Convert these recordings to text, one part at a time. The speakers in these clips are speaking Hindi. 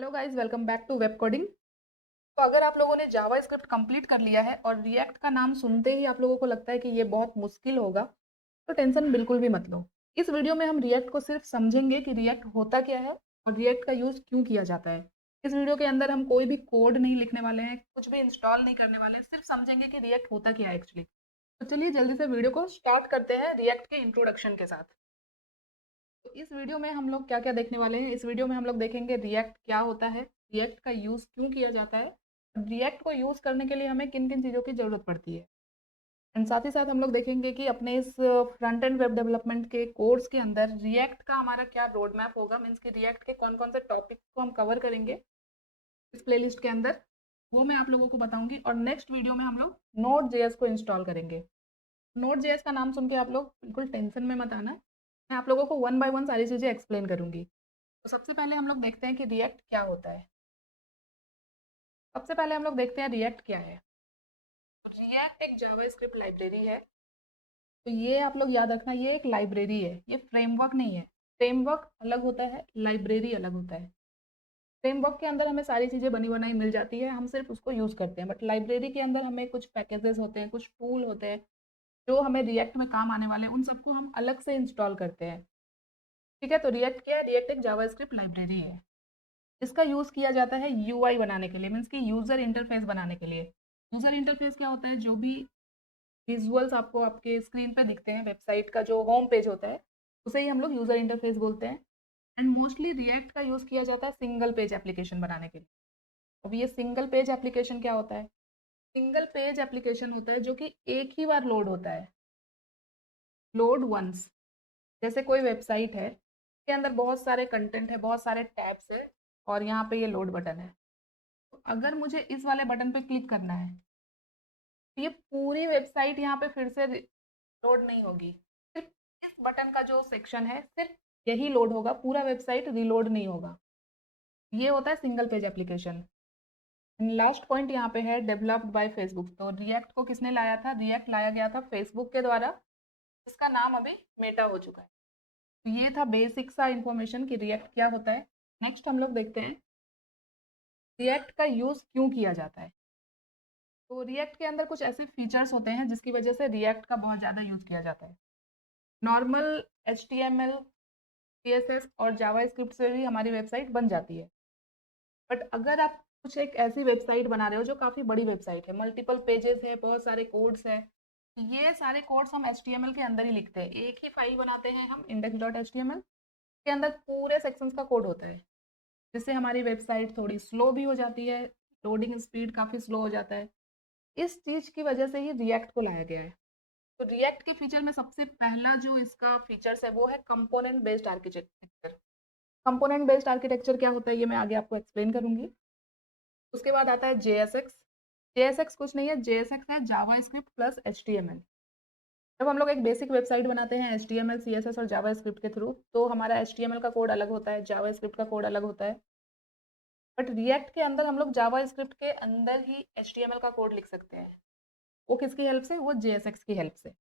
Hello guys, welcome back to web coding. तो अगर आप लोगों ने जावा स्क्रिप्ट कंप्लीट कर लिया है और रिएक्ट का नाम सुनते ही आप लोगों को लगता है कि ये बहुत मुश्किल होगा, तो टेंशन बिल्कुल भी मत लो। इस वीडियो में हम रिएक्ट को सिर्फ समझेंगे कि रिएक्ट होता क्या है और रिएक्ट का यूज़ क्यों किया जाता है। इस वीडियो के अंदर हम कोई भी कोड नहीं लिखने वाले हैं, कुछ भी इंस्टॉल नहीं करने वाले हैं, सिर्फ समझेंगे कि रिएक्ट होता क्या है एक्चुअली। तो चलिए जल्दी से वीडियो को स्टार्ट करते हैं रिएक्ट के इंट्रोडक्शन के साथ। तो इस वीडियो में हम लोग क्या-क्या देखने वाले हैं, इस वीडियो में हम लोग देखेंगे रिएक्ट क्या होता है, रिएक्ट का यूज़ क्यों किया जाता है, रिएक्ट को यूज़ करने के लिए हमें किन-किन चीज़ों की ज़रूरत पड़ती है। एंड साथ ही साथ हम लोग देखेंगे कि अपने इस फ्रंट एंड वेब डेवलपमेंट के कोर्स के अंदर रिएक्ट का हमारा क्या रोड मैप होगा, मीन्स कि रिएक्ट के कौन-कौन से टॉपिक को हम कवर करेंगे इस प्लेलिस्ट के अंदर, वो मैं आप लोगों को बताऊँगी। और नेक्स्ट वीडियो में हम लोग नोड जेएस को इंस्टॉल करेंगे। नोड जेएस का नाम सुन के आप लोग बिल्कुल टेंशन में मत आना, मैं आप लोगों को वन बाय वन सारी चीज़ें एक्सप्लेन करूँगी। तो सबसे पहले हम लोग देखते हैं कि रिएक्ट क्या होता है। सबसे पहले हम लोग देखते हैं रिएक्ट क्या है। रिएक्ट एक जावास्क्रिप्ट लाइब्रेरी है। तो ये आप लोग याद रखना, ये एक लाइब्रेरी है, ये फ्रेमवर्क नहीं है। फ्रेमवर्क अलग होता है, लाइब्रेरी अलग होता है। फ्रेमवर्क के अंदर हमें सारी चीज़ें बनी बनाई मिल जाती है, हम सिर्फ उसको यूज़ करते हैं। बट लाइब्रेरी के अंदर हमें कुछ पैकेजेस होते हैं, कुछ टूल होते हैं जो हमें रिएक्ट में काम आने वाले हैं, उन सबको हम अलग से इंस्टॉल करते हैं। ठीक है, तो रिएक्ट क्या है? रिएक्ट एक जावास्क्रिप्ट लाइब्रेरी है। इसका यूज़ किया जाता है यूआई बनाने के लिए, मीन्स कि यूज़र इंटरफेस बनाने के लिए। यूज़र इंटरफेस क्या होता है? जो भी विजुअल्स आपको आपके स्क्रीन पे दिखते हैं, वेबसाइट का जो होम पेज होता है, उसे ही हम लोग यूज़र इंटरफेस बोलते हैं। एंड मोस्टली रिएक्ट का यूज़ किया जाता है सिंगल पेज एप्लीकेशन बनाने के लिए। अब ये सिंगल पेज एप्लीकेशन क्या होता है? सिंगल पेज एप्लीकेशन होता है जो कि एक ही बार लोड होता है, लोड वंस। जैसे कोई वेबसाइट है, के अंदर बहुत सारे कंटेंट है, बहुत सारे टैब्स है, और यहाँ पे ये लोड बटन है। तो अगर मुझे इस वाले बटन पे क्लिक करना है, तो ये पूरी वेबसाइट यहाँ पे फिर से लोड नहीं होगी। सिर्फ इस बटन का जो सेक्शन है, सिर्फ यही लोड होगा, पूरा वेबसाइट रिलोड नहीं होगा। ये होता है single page application. Last point यहाँ पे है डेवलप्ड बाय फेसबुक। तो रिएक्ट को किसने लाया था? रिएक्ट लाया गया था फेसबुक के द्वारा, जिसका नाम अभी मेटा हो चुका है। तो ये था बेसिक सा इंफॉर्मेशन कि रिएक्ट क्या होता है। नेक्स्ट हम लोग देखते हैं रिएक्ट का यूज़ क्यों किया जाता है। तो रिएक्ट के अंदर कुछ ऐसे फीचर्स होते हैं जिसकी वजह से रिएक्ट का बहुत ज़्यादा यूज़ किया जाता है। नॉर्मल एचटीएमएल, सीएसएस और जावास्क्रिप्ट से भी हमारी वेबसाइट बन जाती है। बट अगर आप कुछ एक ऐसी वेबसाइट बना रहे हो जो काफ़ी बड़ी वेबसाइट है, मल्टीपल पेजेस है, बहुत सारे कोड्स है, ये सारे कोड्स हम एचटीएमएल के अंदर ही लिखते हैं। एक ही फाइल बनाते हैं हम, index.html के अंदर पूरे सेक्शंस का कोड होता है, जिससे हमारी वेबसाइट थोड़ी स्लो भी हो जाती है, लोडिंग स्पीड काफ़ी स्लो हो जाता है। इस चीज़ की वजह से ही रिएक्ट को लाया गया है। तो रिएक्ट के फीचर में सबसे पहला जो इसका फीचर्स है वो है component based architecture. Component based architecture क्या होता है ये मैं आगे आपको एक्सप्लेन करूंगी। उसके बाद आता है जेएसएक्स। जेएसएक्स कुछ नहीं है, जेएसएक्स है जावास्क्रिप्ट प्लस एचटीएमएल। जब हम लोग एक बेसिक वेबसाइट बनाते हैं एचटीएमएल, सीएसएस और जावास्क्रिप्ट के थ्रू, तो हमारा एचटीएमएल का कोड अलग होता है, जावास्क्रिप्ट का कोड अलग होता है। बट रिएक्ट के अंदर हम लोग जावास्क्रिप्ट के अंदर ही एचटीएमएल का कोड लिख सकते हैं। वो किसकी हेल्प से? वो जेएसएक्स की हेल्प से।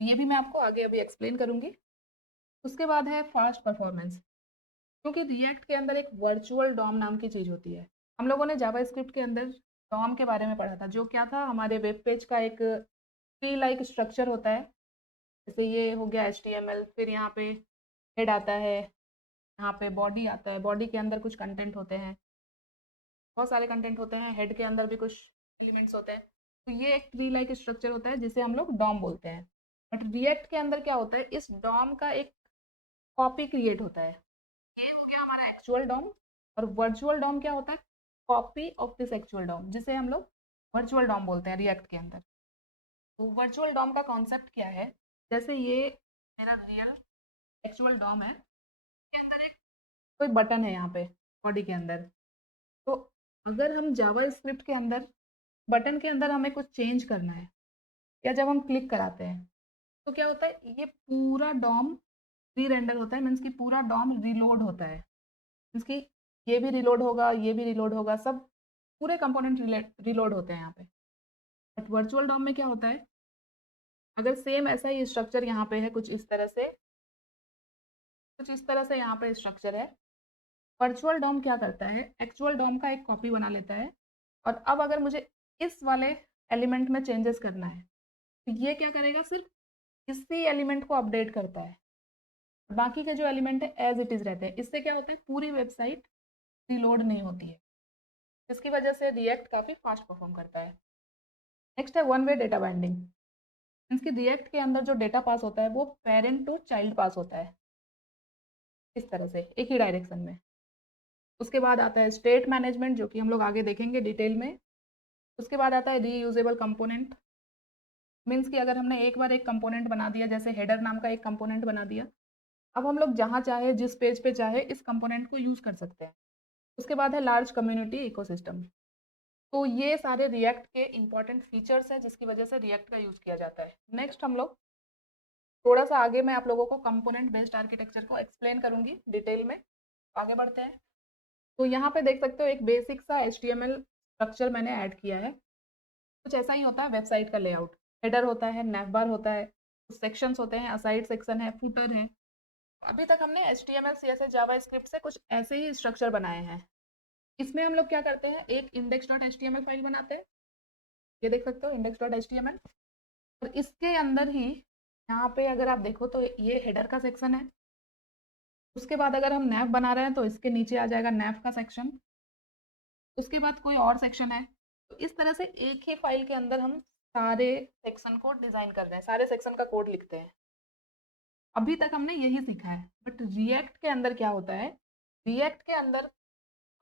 ये भी मैं आपको आगे अभी एक्सप्लेन करूंगी। उसके बाद है फास्ट परफॉर्मेंस। क्योंकि रिएक्ट के अंदर एक वर्चुअल डॉम नाम की चीज़ होती है। हम लोगों ने जावास्क्रिप्ट के अंदर डॉम के बारे में पढ़ा था, जो क्या था? हमारे वेब पेज का एक ट्री लाइक स्ट्रक्चर होता है। जैसे ये हो गया एचटीएमएल, फिर यहाँ पे हेड आता है, यहाँ पे बॉडी आता है, बॉडी के अंदर कुछ कंटेंट होते हैं, बहुत सारे कंटेंट होते हैं, हेड के अंदर भी कुछ एलिमेंट्स होते हैं। तो ये एक ट्री लाइक स्ट्रक्चर होता है जिसे हम लोग डॉम बोलते हैं। बट रिएक्ट के अंदर क्या होता है? इस डॉम का एक कॉपी क्रिएट होता है। ये हो गया हमारा एक्चुअल डॉम। और वर्चुअल डॉम क्या होता है? Copy of this actual DOM, जिसे हम लोग वर्चुअल डॉम बोलते हैं रिएक्ट के अंदर। तो वर्चुअल डॉम का कॉन्सेप्ट क्या है? जैसे ये मेरा रियल एक्चुअल डॉम है, इसके अंदर एक कोई बटन है यहाँ पे बॉडी के अंदर। तो अगर हम जावा स्क्रिप्ट के अंदर बटन के अंदर हमें कुछ चेंज करना है, या जब हम क्लिक कराते हैं, तो क्या होता है? ये पूरा डॉम री रेंडर होता है, मीन्स कि पूरा डॉम रिलोड होता है। मीन्स कि ये भी रिलोड होगा, ये भी रिलोड होगा, सब पूरे कंपोनेंट रिलोड होते हैं यहाँ पे। बट वर्चुअल डॉम में क्या होता है? अगर सेम ऐसा ही स्ट्रक्चर यहाँ पे है, कुछ इस तरह से, कुछ इस तरह से यहाँ पे स्ट्रक्चर है, वर्चुअल डॉम क्या करता है, एक्चुअल डॉम का एक कॉपी बना लेता है। और अब अगर मुझे इस वाले एलिमेंट में चेंजेस करना है तो ये क्या करेगा, सिर्फ इसी एलिमेंट को अपडेट करता है, बाकी के जो एलिमेंट है एज इट इज रहते हैं। इससे क्या होता है, पूरी वेबसाइट रीलोड नहीं होती है, जिसकी वजह से रिएक्ट काफ़ी फास्ट परफॉर्म करता है। नेक्स्ट है one way data binding. Means कि रिएक्ट के अंदर जो डेटा पास होता है वो पेरेंट टू चाइल्ड पास होता है, इस तरह से एक ही डायरेक्शन में। उसके बाद आता है स्टेट मैनेजमेंट, जो कि हम लोग आगे देखेंगे डिटेल में। उसके बाद आता है रीयूजेबल कंपोनेंट। मीन्स कि अगर हमने एक बार एक कंपोनेंट बना दिया, जैसे हेडर नाम का एक कंपोनेंट बना दिया, अब हम लोग जहाँ चाहे जिस पेज पे चाहे इस कंपोनेंट को यूज़ कर सकते हैं। उसके बाद है लार्ज कम्युनिटी इकोसिस्टम। तो ये सारे रिएक्ट के इंपॉर्टेंट फीचर्स हैं जिसकी वजह से रिएक्ट का यूज़ किया जाता है। नेक्स्ट हम लोग थोड़ा सा आगे मैं आप लोगों को कंपोनेंट बेस्ड आर्किटेक्चर को एक्सप्लेन करूंगी डिटेल में। आगे बढ़ते हैं। तो यहाँ पे देख सकते हो एक बेसिक सा HTML स्ट्रक्चर मैंने ऐड किया है। कुछ ऐसा ही होता है वेबसाइट का लेआउट। हेडर होता है, नैवबार होता है, सेक्शंस होते हैं, असाइड सेक्शन है, फुटर है। अभी तक हमने HTML CSS जावास्क्रिप्ट से कुछ ऐसे ही स्ट्रक्चर बनाए हैं। इसमें हम लोग क्या करते हैं, एक index.html फाइल बनाते हैं, ये देख सकते हो index.html। और इसके अंदर ही यहाँ पे अगर आप देखो तो ये हेडर का सेक्शन है। उसके बाद अगर हम नैव बना रहे हैं तो इसके नीचे आ जाएगा नैव का सेक्शन। उसके बाद कोई और सेक्शन है। तो इस तरह से एक ही फाइल के अंदर हम सारे सेक्शन को डिजाइन कर रहे हैं, सारे सेक्शन का कोड लिखते हैं। अभी तक हमने यही सीखा है, बट रिएक्ट के अंदर क्या होता है, रिएक्ट के अंदर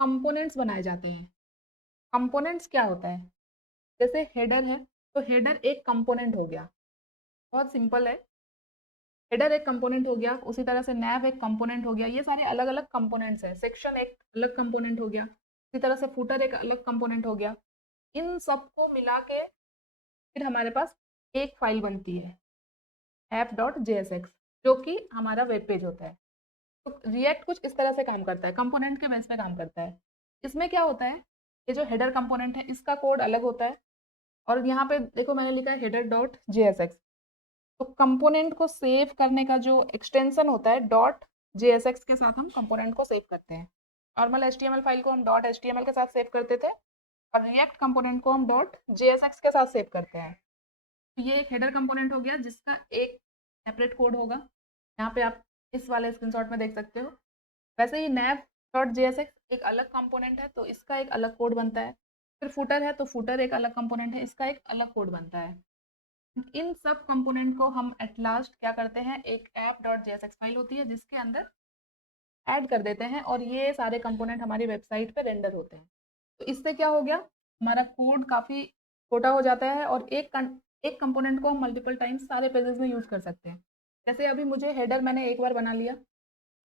कंपोनेंट्स बनाए जाते हैं। कंपोनेंट्स क्या होता है, जैसे हेडर है तो हेडर एक कंपोनेंट हो गया, बहुत सिंपल है। हेडर एक कंपोनेंट हो गया, उसी तरह से नैव एक कंपोनेंट हो गया, ये सारे अलग अलग कंपोनेंट्स हैं। सेक्शन एक अलग कंपोनेंट हो गया, इसी तरह से फुटर एक अलग कंपोनेंट हो गया। इन सबको मिला के फिर हमारे पास एक फाइल बनती है app.jsx, जो कि हमारा वेब पेज होता है। तो रिएक्ट कुछ इस तरह से काम करता है, कंपोनेंट के बेस पे काम करता है। इसमें क्या होता है, ये जो हेडर कंपोनेंट है इसका कोड अलग होता है। और यहाँ पे देखो मैंने लिखा है header.jsx। तो कंपोनेंट को सेव करने का जो एक्सटेंशन होता है .jsx के साथ हम कंपोनेंट को सेव करते हैं। नॉर्मल HTML फाइल को हम .html के साथ सेव करते थे, और रिएक्ट कंपोनेंट को हम .jsx के साथ सेव करते हैं। तो ये एक हेडर कंपोनेंट हो गया जिसका एक सेपरेट कोड होगा, यहाँ पे आप इस वाले स्क्रीनशॉट में देख सकते हो। वैसे ही nav.jsx एक अलग कंपोनेंट है तो इसका एक अलग कोड बनता है। फिर फुटर है तो फुटर एक अलग कंपोनेंट है, इसका एक अलग कोड बनता है। इन सब कंपोनेंट को हम एट लास्ट क्या करते हैं, एक app.jsx फाइल होती है जिसके अंदर ऐड कर देते हैं, और ये सारे कंपोनेंट हमारी वेबसाइट पे रेंडर होते हैं। तो इससे क्या हो गया, हमारा कोड काफ़ी छोटा हो जाता है, और एक कंपोनेंट को हम मल्टीपल टाइम्स सारे पेजेस में यूज़ कर सकते हैं। जैसे अभी मुझे हेडर मैंने एक बार बना लिया,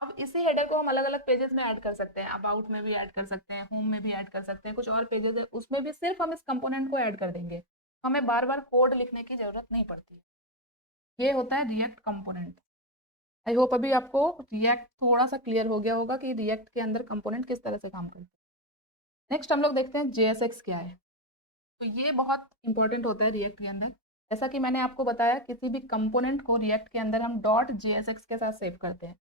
अब इसी हेडर को हम अलग अलग पेजेस में ऐड कर सकते हैं। अबाउट में भी ऐड कर सकते हैं, होम में भी ऐड कर सकते हैं, कुछ और पेजेस है उसमें भी सिर्फ हम इस कंपोनेंट को ऐड कर देंगे, हमें बार बार कोड लिखने की ज़रूरत नहीं पड़ती। ये होता है रिएक्ट कंपोनेंट। आई होप अभी आपको रिएक्ट थोड़ा सा क्लियर हो गया होगा कि रिएक्ट के अंदर कंपोनेंट किस तरह से काम करते हैं। नेक्स्ट हम लोग देखते हैं JSX क्या है। तो ये बहुत इंपॉर्टेंट होता है रिएक्ट के अंदर। जैसा कि मैंने आपको बताया, किसी भी कंपोनेंट को रिएक्ट के अंदर हम .jsx के साथ सेव करते हैं।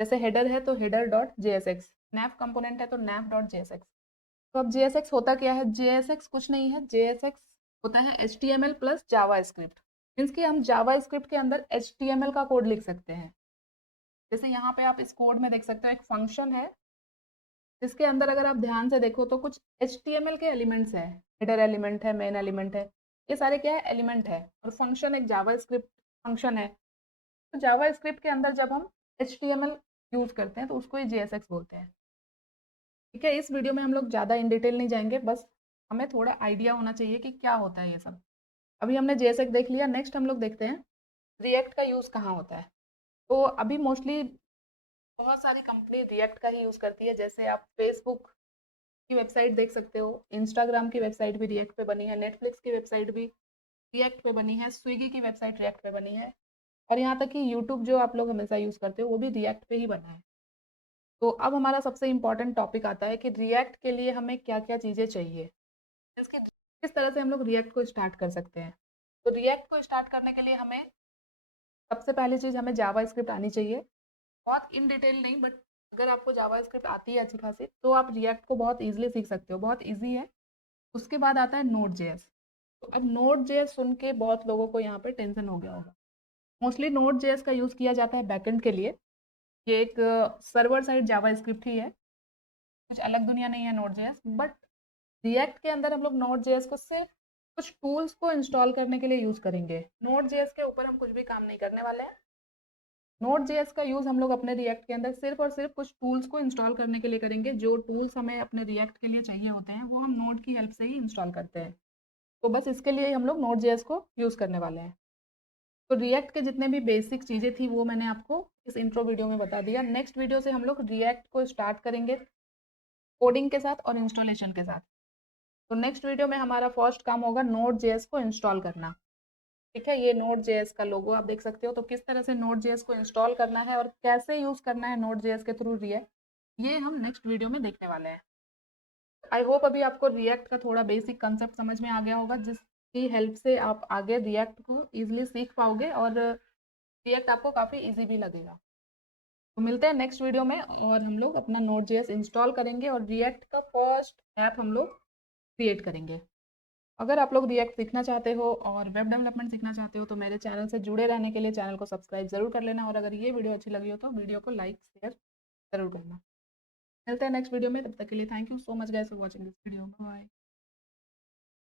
जैसे हेडर है तो header.jsx, नैव कंपोनेंट है तो nav.jsx। तो अब JSX होता क्या है, JSX कुछ नहीं है, JSX होता है HTML प्लस जावास्क्रिप्ट। मीन्स कि हम जावास्क्रिप्ट के अंदर HTML का कोड लिख सकते हैं। जैसे यहाँ पे आप इस कोड में देख सकते हो एक फंक्शन है, जिसके अंदर अगर आप ध्यान से देखो तो कुछ HTML के एलिमेंट्स हैं। हेडर एलिमेंट है, मेन एलिमेंट है, ये सारे क्या है, एलिमेंट है। और फंक्शन एक जावास्क्रिप्ट फंक्शन है। तो जावास्क्रिप्ट के अंदर जब हम HTML यूज करते हैं तो उसको ही JSX बोलते हैं। ठीक है, इस वीडियो में हम लोग ज़्यादा इन डिटेल नहीं जाएंगे, बस हमें थोड़ा आइडिया होना चाहिए कि क्या होता है ये सब। अभी हमने JSX देख लिया, नेक्स्ट हम लोग देखते हैं रिएक्ट का यूज़ कहाँ होता है। तो अभी मोस्टली बहुत सारी कंपनी रिएक्ट का ही यूज़ करती है। जैसे आप फेसबुक की वेबसाइट देख सकते हो, इंस्टाग्राम की वेबसाइट भी रिएक्ट पे बनी है, नेटफ्लिक्स की वेबसाइट भी रिएक्ट पे बनी है, स्विगी की वेबसाइट रिएक्ट पे बनी है, और यहाँ तक कि यूट्यूब जो आप लोग हमेशा यूज़ करते हो वो भी रिएक्ट पे ही बना है। तो अब हमारा सबसे इम्पोर्टेंट टॉपिक आता है कि रिएक्ट के लिए हमें क्या क्या चीज़ें चाहिए, इसके किस तरह से हम लोग रिएक्ट को स्टार्ट कर सकते हैं। तो रिएक्ट को स्टार्ट करने के लिए हमें सबसे पहली चीज़, हमें जावा स्क्रिप्ट आनी चाहिए। बहुत इन डिटेल नहीं, बट अगर आपको जावास्क्रिप्ट आती है अच्छी खासी तो आप रिएक्ट को बहुत ईजिली सीख सकते हो, बहुत ईजी है। उसके बाद आता है नोड जेएस। तो अब नोड जेएस सुन के बहुत लोगों को यहाँ पे टेंशन हो गया होगा। मोस्टली नोड जेएस का यूज़ किया जाता है बैकएंड के लिए। ये एक सर्वर साइड जावास्क्रिप्ट ही है, कुछ अलग दुनिया नहीं है नोड जेएस। बट रिएक्ट के अंदर हम लोग नोड जेएस को सिर्फ कुछ टूल्स को इंस्टॉल करने के लिए यूज़ करेंगे। नोड जेएस के ऊपर हम कुछ भी काम नहीं करने वाले हैं। नोड जेएस का यूज़ हम लोग अपने रिएक्ट के अंदर सिर्फ और सिर्फ कुछ टूल्स को इंस्टॉल करने के लिए करेंगे। जो टूल्स हमें अपने रिएक्ट के लिए चाहिए होते हैं वो हम नोड की हेल्प से ही इंस्टॉल करते हैं। तो बस इसके लिए ही हम लोग नोड जेएस को यूज़ करने वाले हैं। तो रिएक्ट के जितने भी बेसिक चीज़ें थी वो मैंने आपको इस इंट्रो वीडियो में बता दिया। नेक्स्ट वीडियो से हम लोग रिएक्ट को स्टार्ट करेंगे कोडिंग के साथ और इंस्टॉलेशन के साथ। तो नेक्स्ट वीडियो में हमारा फर्स्ट काम होगा नोड जेएस को इंस्टॉल करना। ठीक है, ये नोड जेएस का लोगो आप देख सकते हो। तो किस तरह से नोड जेएस को इंस्टॉल करना है और कैसे यूज़ करना है नोड जेएस के थ्रू रिएक्ट, ये हम नेक्स्ट वीडियो में देखने वाले हैं। आई होप अभी आपको रिएक्ट का थोड़ा बेसिक कंसेप्ट समझ में आ गया होगा, जिसकी हेल्प से आप आगे रिएक्ट को ईजिली सीख पाओगे और रिएक्ट आपको काफ़ी ईजी भी लगेगा। तो मिलते हैं नेक्स्ट वीडियो में और हम लोग अपना नोड जेएस इंस्टॉल करेंगे और रिएक्ट का फर्स्ट ऐप हम लोग क्रिएट करेंगे। अगर आप लोग रिएक्ट सीखना चाहते हो और वेब डेवलपमेंट सीखना चाहते हो तो मेरे चैनल से जुड़े रहने के लिए चैनल को सब्सक्राइब ज़रूर कर लेना। और अगर ये वीडियो अच्छी लगी हो तो वीडियो को लाइक शेयर ज़रूर करना। मिलते हैं नेक्स्ट वीडियो में, तब तक के लिए thank you so much guys for watching this video. Bye.